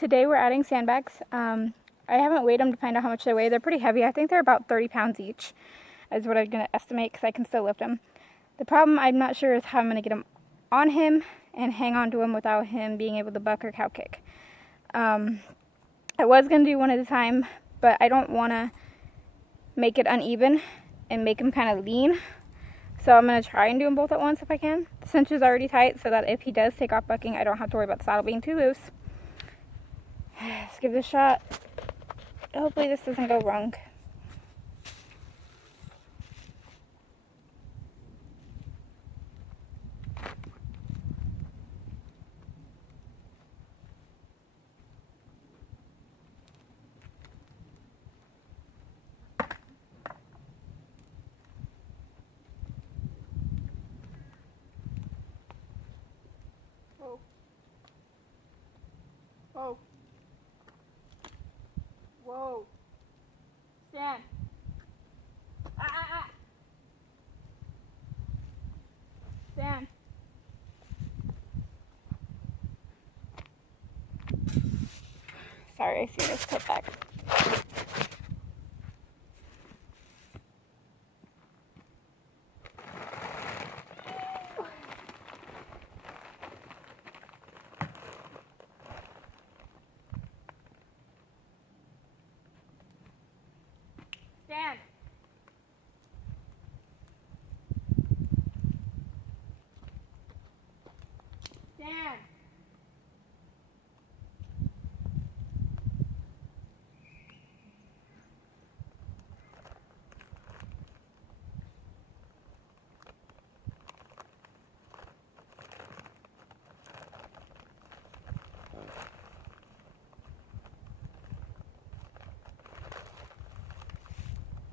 today we're adding sandbags. I haven't weighed them to find out how much they weigh. They're pretty heavy. I think they're about 30 pounds each, is what I'm going to estimate, because I can still lift them. The problem I'm not sure is how I'm going to get them on him and hang on to him without him being able to buck or cow kick. I was going to do one at a time, but I don't want to make it uneven and make him kind of lean. So I'm going to try and do them both at once if I can. The cinch is already tight so that if he does take off bucking, I don't have to worry about the saddle being too loose. Let's give it a shot. Hopefully this doesn't go wrong. Whoa. Whoa. Whoa. Stand. Stand. Sorry, I see this cut back. Stand. Stand.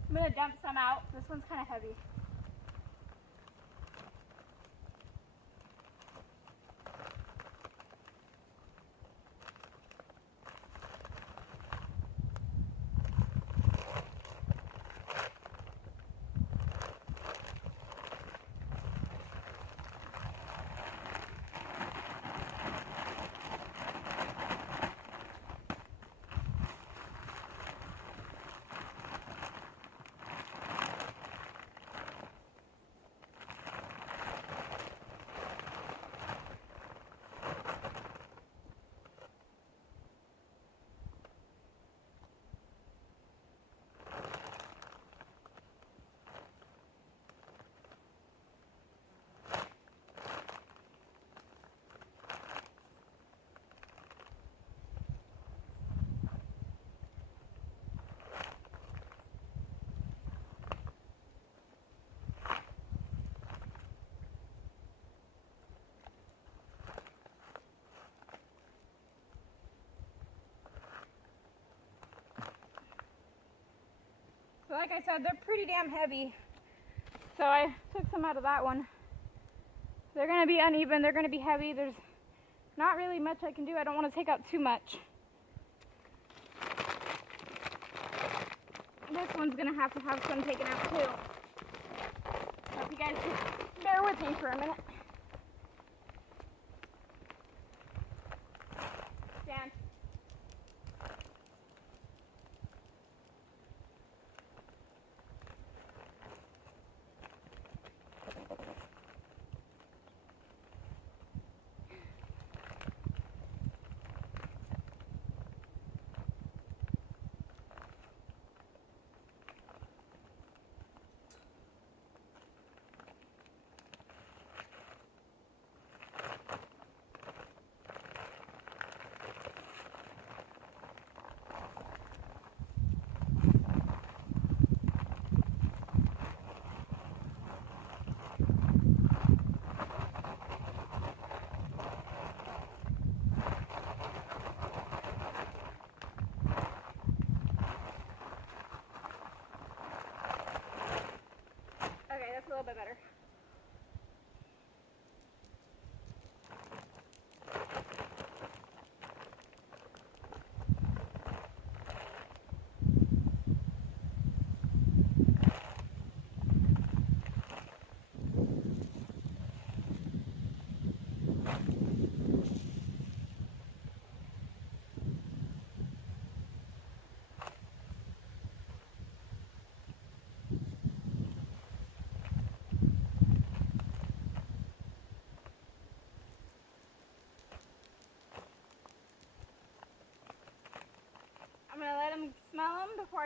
I'm going to dump some out. This one's kind of heavy. So like I said, they're pretty damn heavy. So I took some out of that one. They're going to be uneven. They're going to be heavy. There's not really much I can do. I don't want to take out too much. This one's going to have some taken out too. So if you guys just bear with me for a minute. Stand.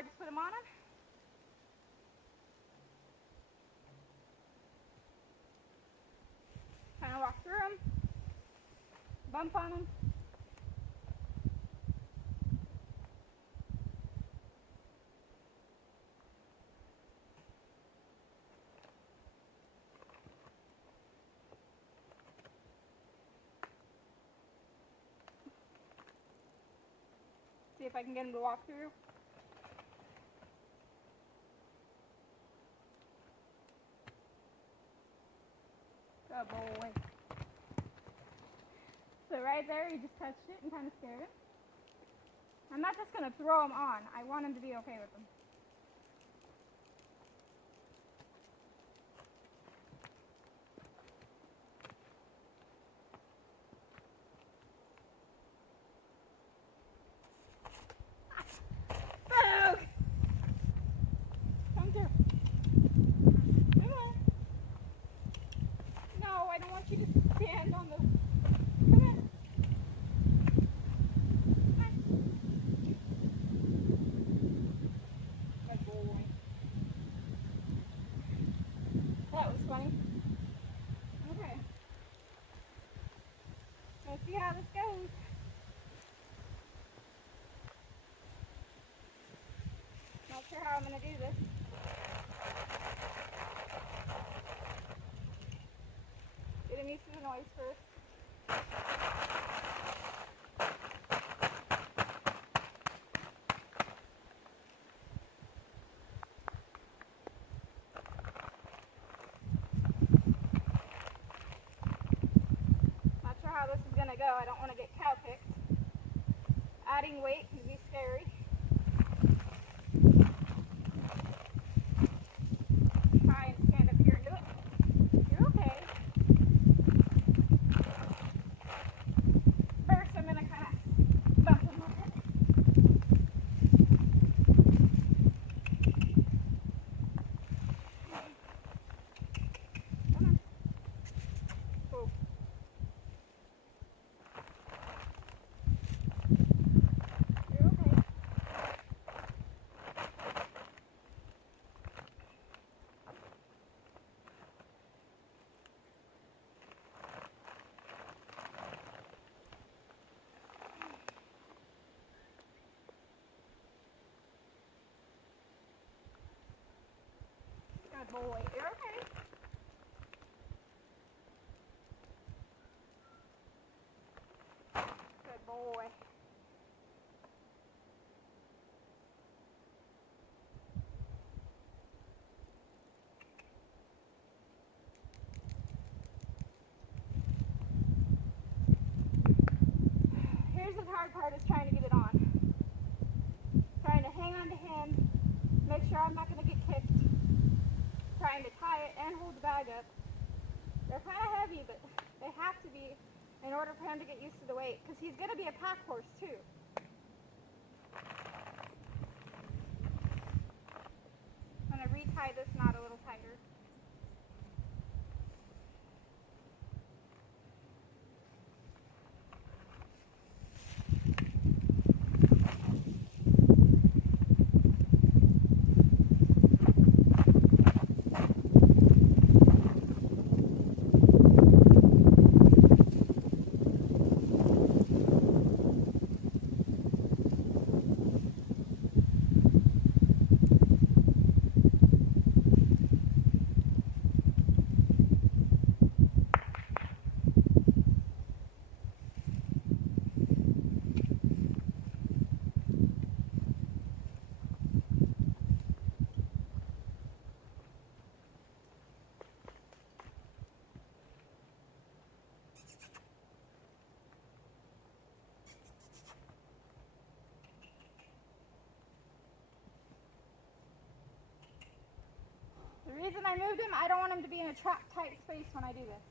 I just put them on him. Kind of walk through them, bump on them. See if I can get him to walk through. Good boy. So right there, he just touched it and kind of scared him. I'm not just going to throw him on. I want him to be okay with them. Let's see how this goes. Not sure how I'm going to do this. Get him used to the noise first. How this is going to go. I don't want to get cow picked. Adding weight can be scary. Try and stand up here and do it. You're okay. First, I'm going to kind of bump him a little bit. Come on. Whoa. Good boy. You're okay. Good boy. Here's the hard part, is trying to get it on. Trying to hang on to him, make sure I'm not going to get kicked. Trying to tie it and hold the bag up. They're kind of heavy, but they have to be in order for him to get used to the weight, because he's going to be a pack horse too. I'm going to retie this knot a little tighter. The reason I moved him, I don't want him to be in a trap tight space when I do this.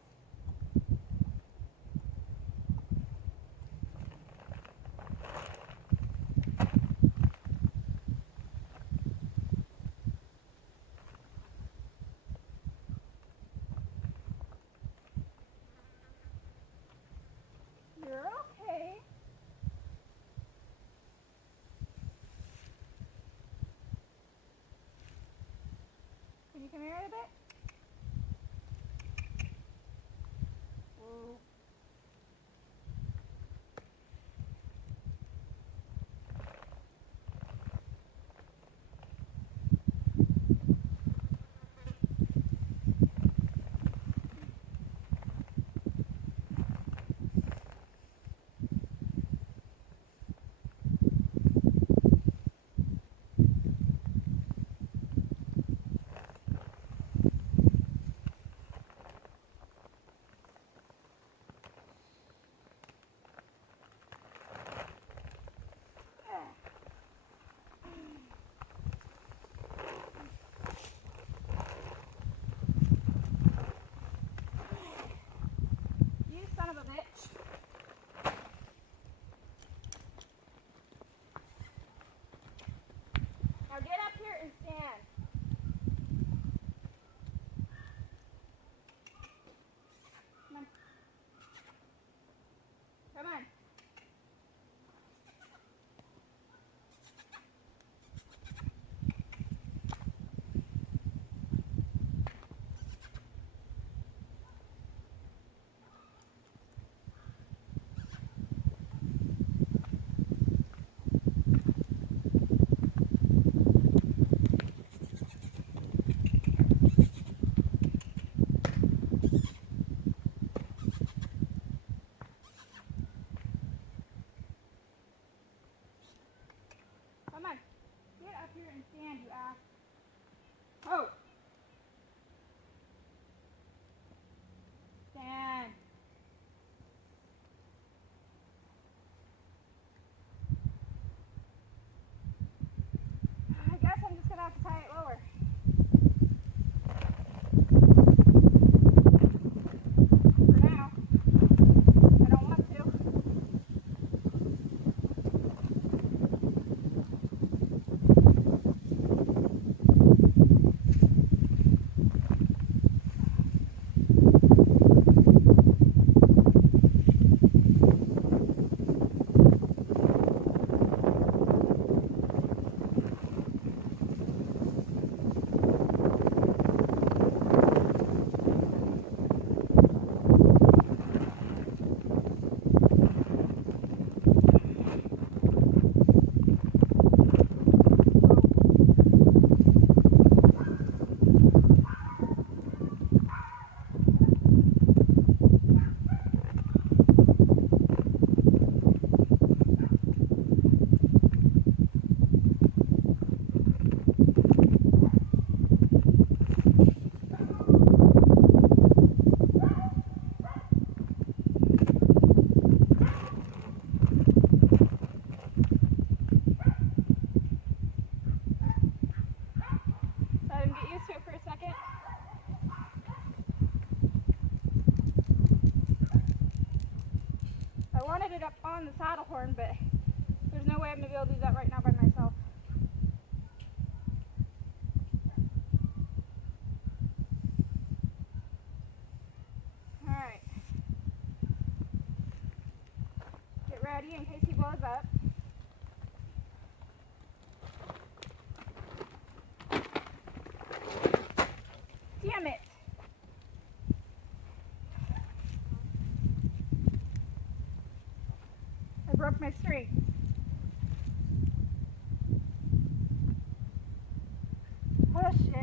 You're okay. saddle horn, but there's no way I'm going to be able to do that right now by myself. Alright. Get ready in case he blows up. Damn it! I broke my string. Oh shit.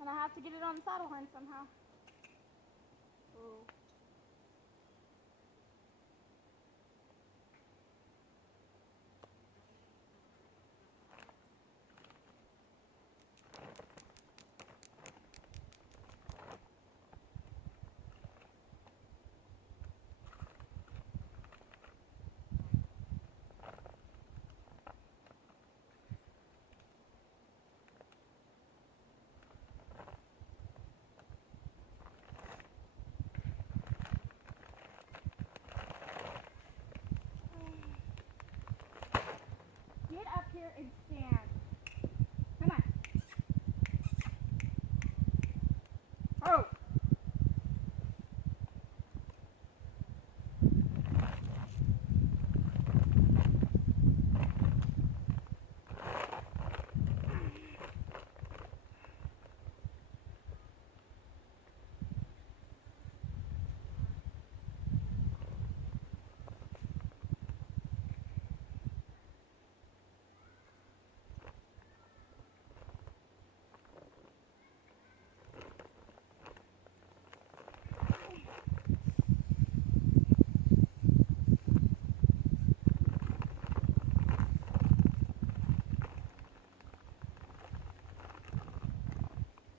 And I have to get it on the saddle horn somehow. Ooh. Get up here and stand. Come on. Oh!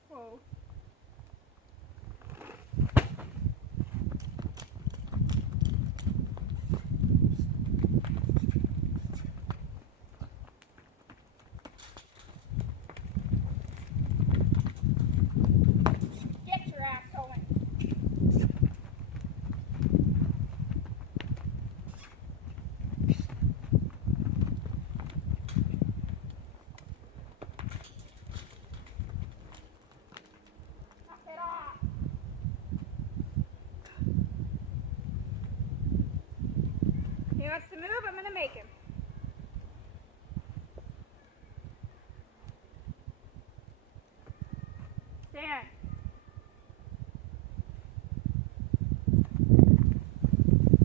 Whoa. Get your ass going. Knock it off. He wants to move, I'm going to make him. Stand.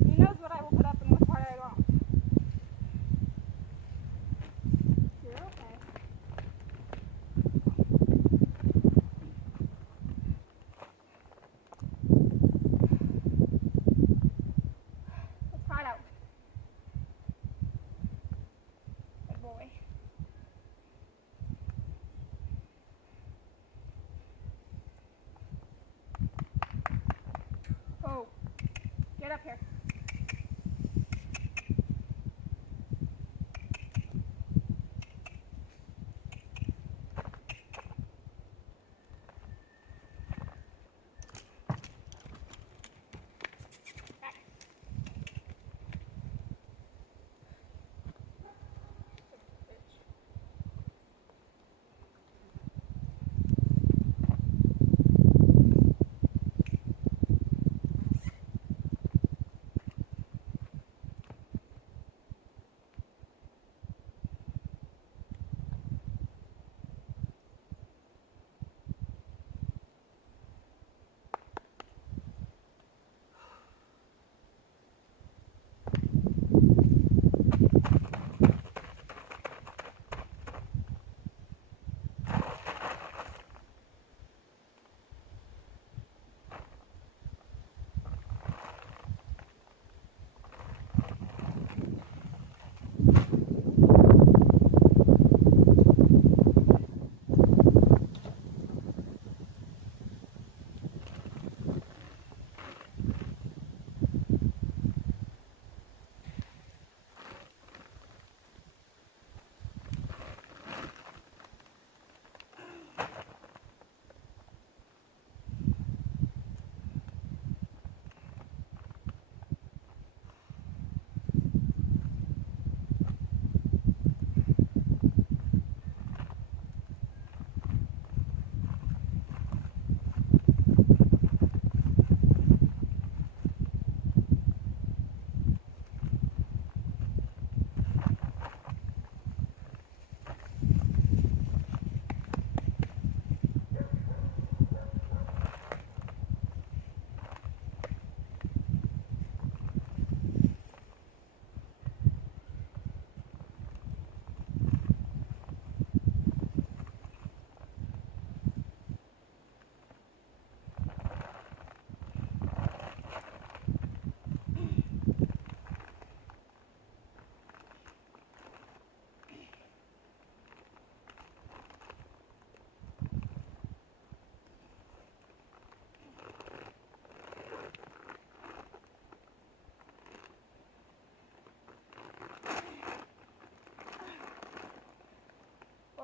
He knows what I will put up and what part I won't. You're okay. Let's try it out. Good boy. Oh, get up here. Back.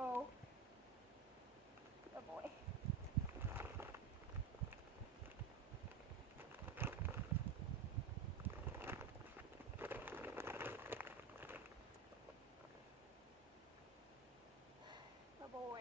Whoa. Oh boy. Oh boy.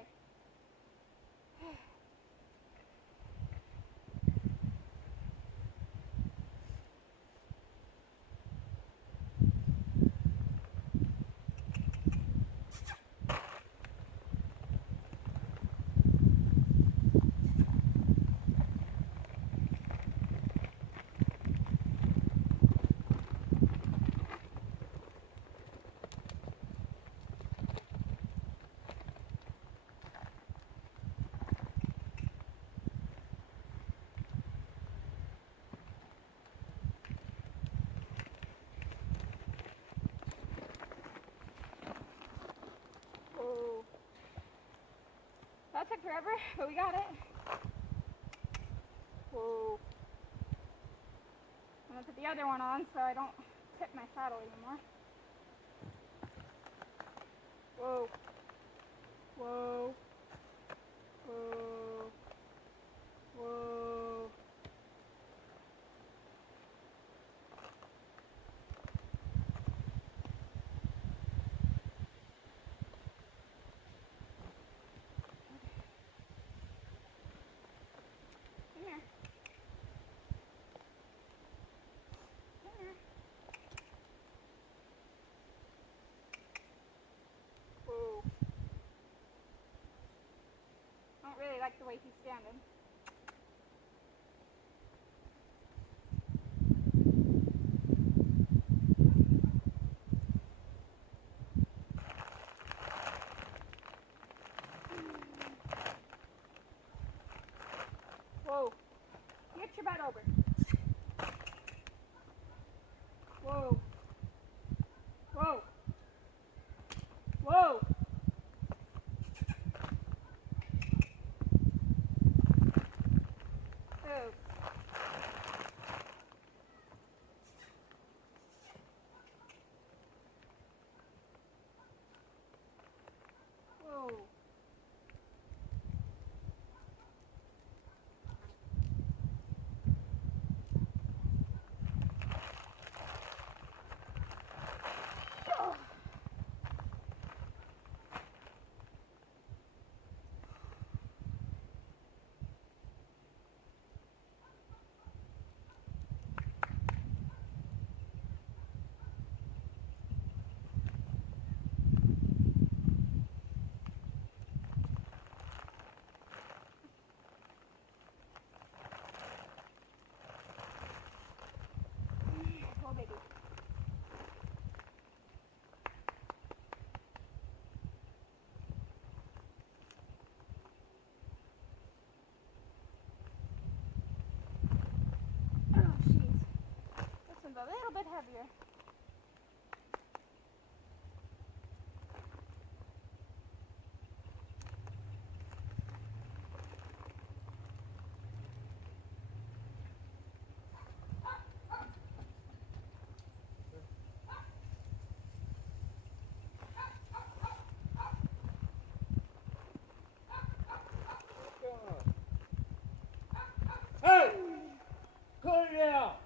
Whoa. That took forever, but we got it. Whoa. I'm gonna put the other one on so I don't tip my saddle anymore. Whoa. Whoa. Whoa. Whoa. Come here. Come here. Whoa. I don't really like the way he's standing. Whoa. Get your butt over. Whoa. Whoa. Whoa. Oh. Whoa. Oh. Oh, baby. Oh, jeez. This one's a little bit heavier. Hey! Cut it out!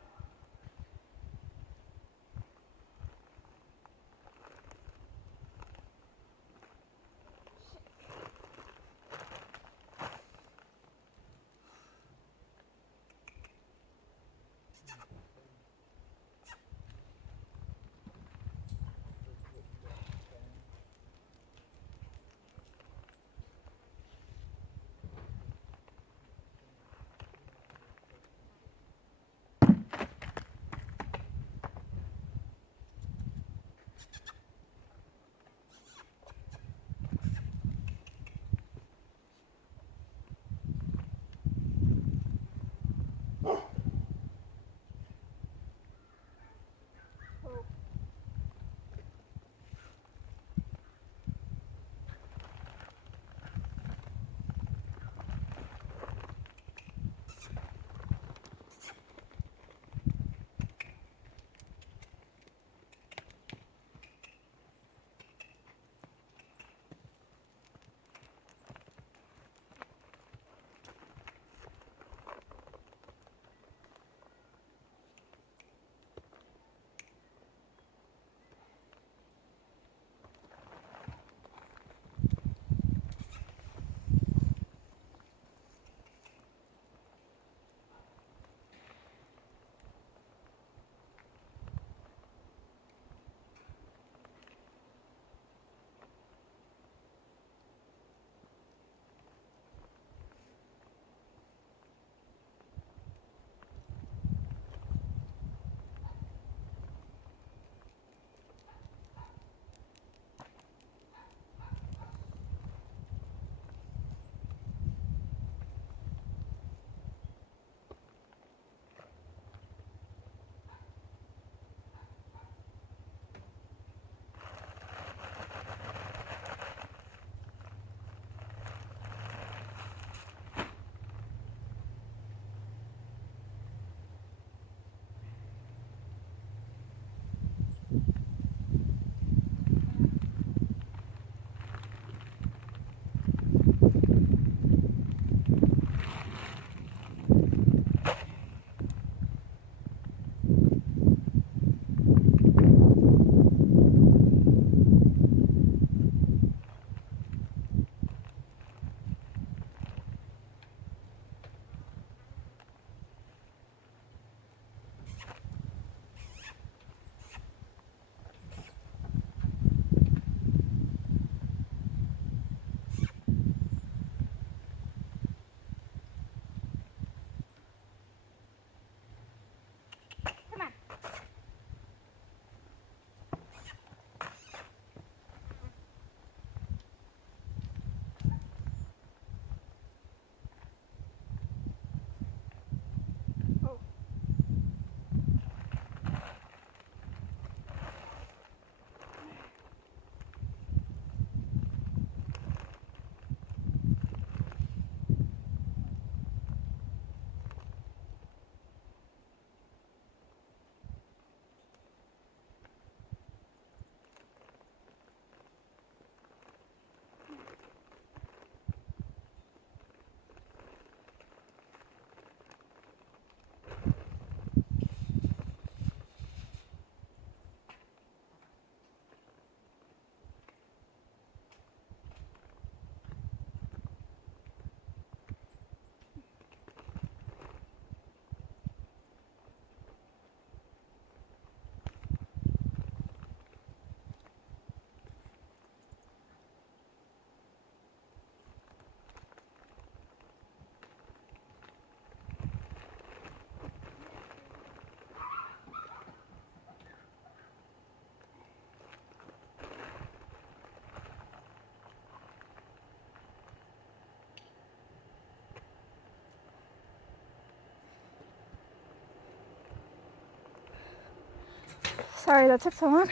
Sorry that took so long.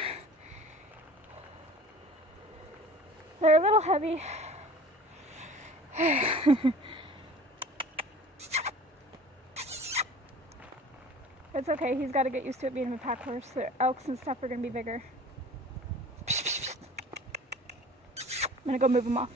They're a little heavy. It's okay, he's got to get used to it being a pack horse. The elks and stuff are going to be bigger. I'm going to go move him off.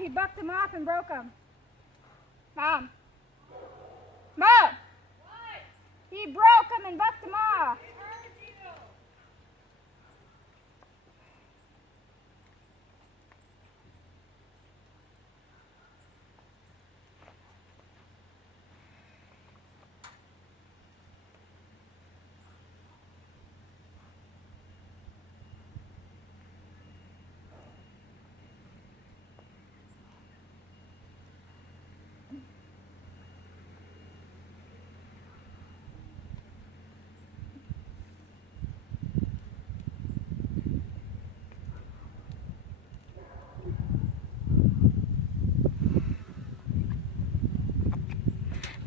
He bucked him off and broke him. Mom. Mom! What? He broke him and bucked him off. I heard you.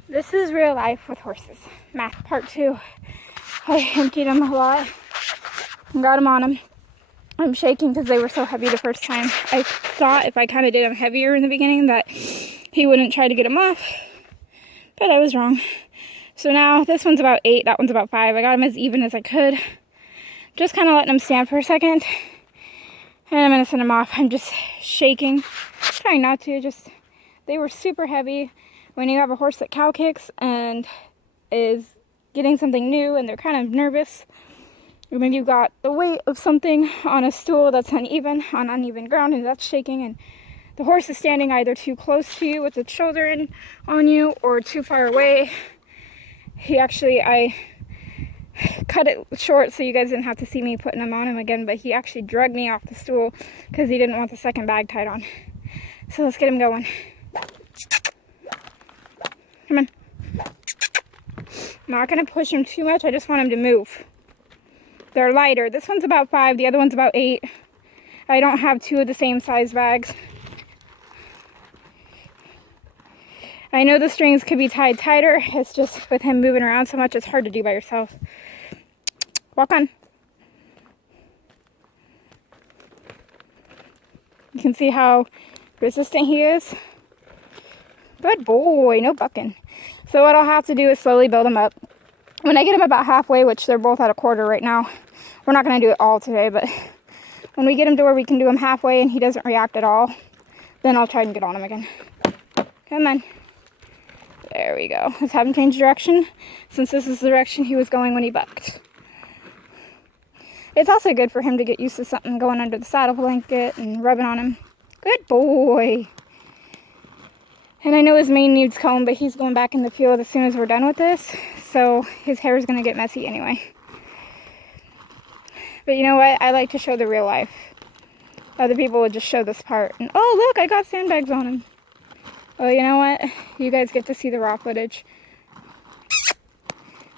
This is real life with horses. Math part 2. I emptied them a lot and got them on them. I'm shaking because they were so heavy the first time. I thought if I kind of did them heavier in the beginning that he wouldn't try to get them off, but I was wrong. So now this one's about 8, that one's about 5. I got them as even as I could. Just kind of letting them stand for a second. And I'm going to send them off. I'm just shaking. Trying not to, just, they were super heavy. When you have a horse that cow kicks and is getting something new and they're kind of nervous, or maybe you've got the weight of something on a stool that's uneven, on uneven ground, and that's shaking, and the horse is standing either too close to you with its shoulder in on you or too far away. I cut it short so you guys didn't have to see me putting him on him again, but he actually dragged me off the stool because he didn't want the second bag tied on. So let's get him going. Come on. I'm not going to push him too much. I just want him to move. They're lighter. This one's about 5. The other one's about 8. I don't have 2 of the same size bags. I know the strings could be tied tighter. It's just with him moving around so much, it's hard to do by yourself. Walk on. You can see how resistant he is. Good boy, no bucking. So what I'll have to do is slowly build him up. When I get him about halfway, which they're both at a quarter right now, we're not going to do it all today, but when we get him to where we can do him halfway and he doesn't react at all, then I'll try and get on him again. Come on. There we go. Let's have him change direction, since this is the direction he was going when he bucked. It's also good for him to get used to something going under the saddle blanket and rubbing on him. Good boy. And I know his mane needs comb, but he's going back in the field as soon as we're done with this. So his hair is going to get messy anyway. But you know what? I like to show the real life. Other people would just show this part. And oh, look, I got sandbags on him. Well, you know what? You guys get to see the raw footage.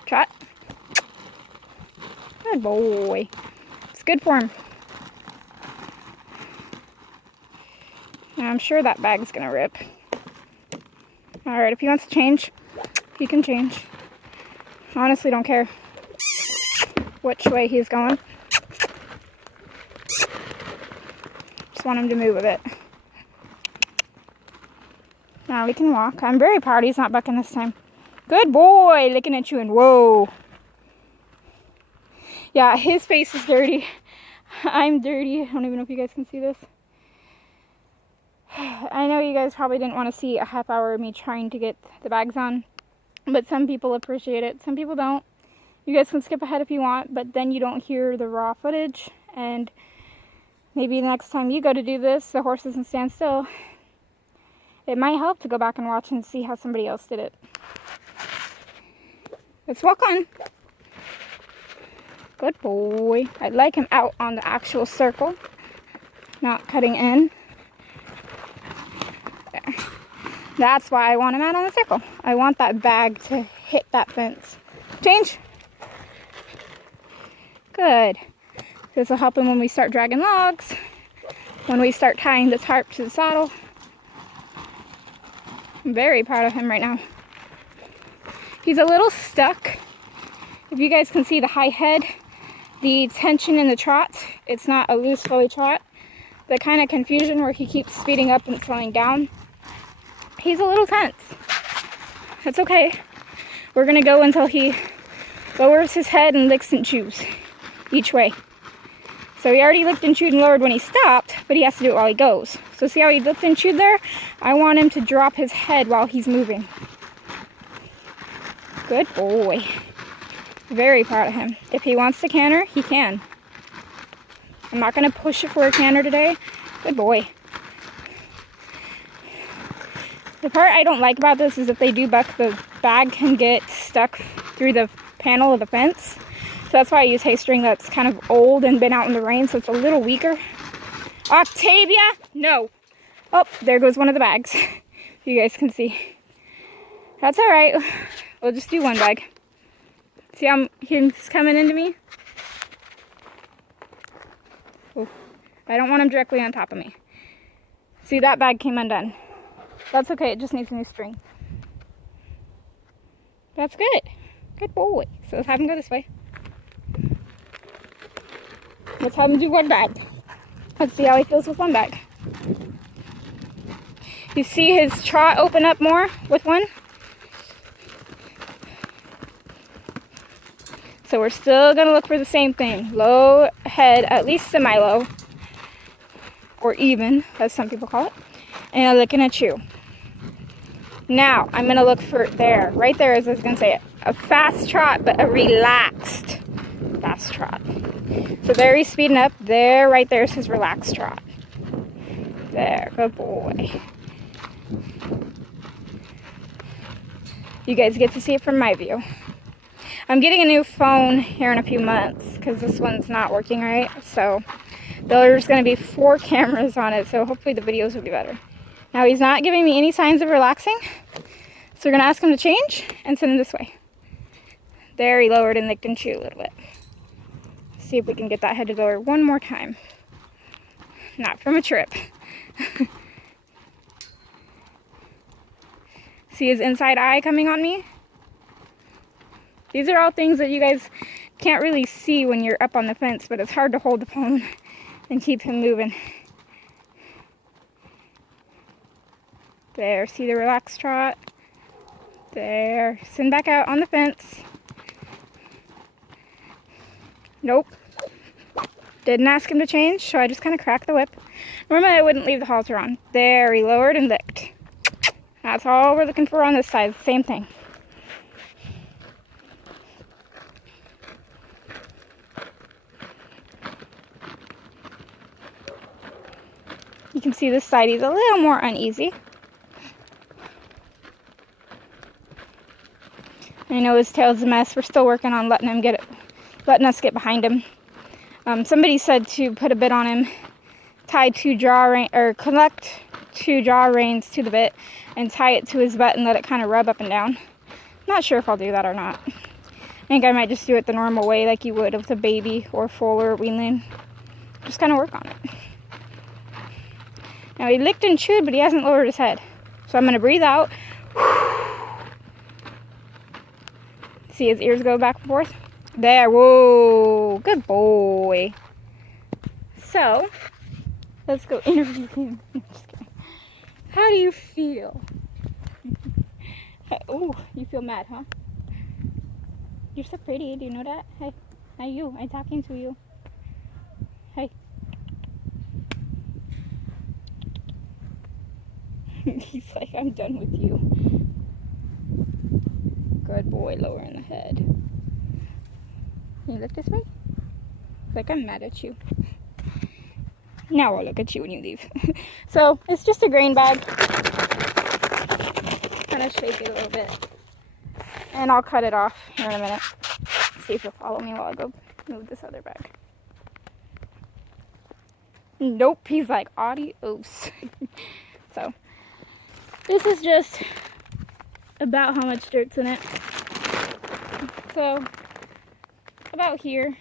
Trot. Good boy. It's good for him. And I'm sure that bag's going to rip. Alright, if he wants to change, he can change. Honestly, don't care which way he's going. Just want him to move a bit. Now we can walk. I'm very proud he's not bucking this time. Good boy, looking at you and whoa. Yeah, his face is dirty. I'm dirty. I don't even know if you guys can see this. I know you guys probably didn't want to see a half hour of me trying to get the bags on, but some people appreciate it. Some people don't. You guys can skip ahead if you want, but then you don't hear the raw footage, and maybe the next time you go to do this, the horse doesn't stand still. It might help to go back and watch and see how somebody else did it. Let's walk on. Good boy. I'd like him out on the actual circle, not cutting in. There. That's why I want him out on the circle. I want that bag to hit that fence. Change. Good. This will help him when we start dragging logs, when we start tying the tarp to the saddle. I'm very proud of him right now. He's a little stuck. If you guys can see the high head, the tension in the trot, it's not a loose, flowy trot. The kind of confusion where he keeps speeding up and slowing down. He's a little tense. That's okay. We're gonna go until he lowers his head and licks and chews each way. So he already licked and chewed and lowered when he stopped, but he has to do it while he goes. So see how he licked and chewed there? I want him to drop his head while he's moving. Good boy. Very proud of him. If he wants to canter, he can. I'm not going to push it for a canter today. Good boy. The part I don't like about this is if they do buck, the bag can get stuck through the panel of the fence. So that's why I use hay string that's kind of old and been out in the rain, so it's a little weaker. Octavia, no. Oh, there goes one of the bags. You guys can see. That's all right. We'll just do one bag. See how he's coming into me? Ooh. I don't want him directly on top of me. See, that bag came undone. That's okay, it just needs a new string. That's good. Good boy. So let's have him go this way. Let's have him do one bag. Let's see how he feels with one bag. You see his trot open up more with one? So we're still gonna look for the same thing. Low head, at least semi-low. Or even, as some people call it. And a lick and a chew. Now, I'm gonna look for there. Right there, as I was gonna say, a fast trot, but a relaxed fast trot. So there he's speeding up. There, right there's his relaxed trot. There, good boy. You guys get to see it from my view. I'm getting a new phone here in a few months because this one's not working right. So there's going to be 4 cameras on it, so hopefully the videos will be better. Now he's not giving me any signs of relaxing, so we're going to ask him to change and send him this way. There, he lowered and licked and chewed a little bit. See if we can get that head to lower one more time. Not from a trip. See his inside eye coming on me? These are all things that you guys can't really see when you're up on the fence, but it's hard to hold the phone and keep him moving. There, see the relaxed trot? There, send back out on the fence. Nope. Didn't ask him to change, so I just kind of cracked the whip. Normally I wouldn't leave the halter on. There, he lowered and licked. That's all we're looking for on this side. Same thing. You can see this side, he's a little more uneasy. I know his tail's a mess. We're still working on letting us get behind him. Somebody said to put a bit on him, tie 2 jaw reins, or collect 2 jaw reins to the bit and tie it to his butt and let it kind of rub up and down. Not sure if I'll do that or not. I think I might just do it the normal way like you would with a baby or foal or weanling. Just kind of work on it. Now he licked and chewed, but he hasn't lowered his head. So I'm going to breathe out. See his ears go back and forth? There, whoa, good boy. So, let's go interview him. Just kidding. How do you feel? Oh, you feel mad, huh? You're so pretty, do you know that? Hey, hi you, I'm talking to you. Hey. He's like, I'm done with you. Good boy, lowering the head. Can you look this way? It's like I'm mad at you. Now I'll look at you when you leave. So it's just a grain bag. Kind of shake it a little bit. And I'll cut it off here in a minute. See if you'll follow me while I go move this other bag. Nope, he's like, adios. So, this is just about how much dirt's in it. So, about here.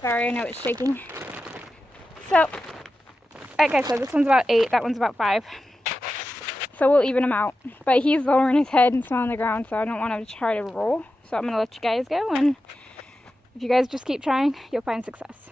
Sorry, I know it's shaking. So, like I said, this one's about 8, that one's about 5. So we'll even them out. But he's lowering his head and smelling the ground, so I don't want him to try to roll. So I'm going to let you guys go, and if you guys just keep trying, you'll find success.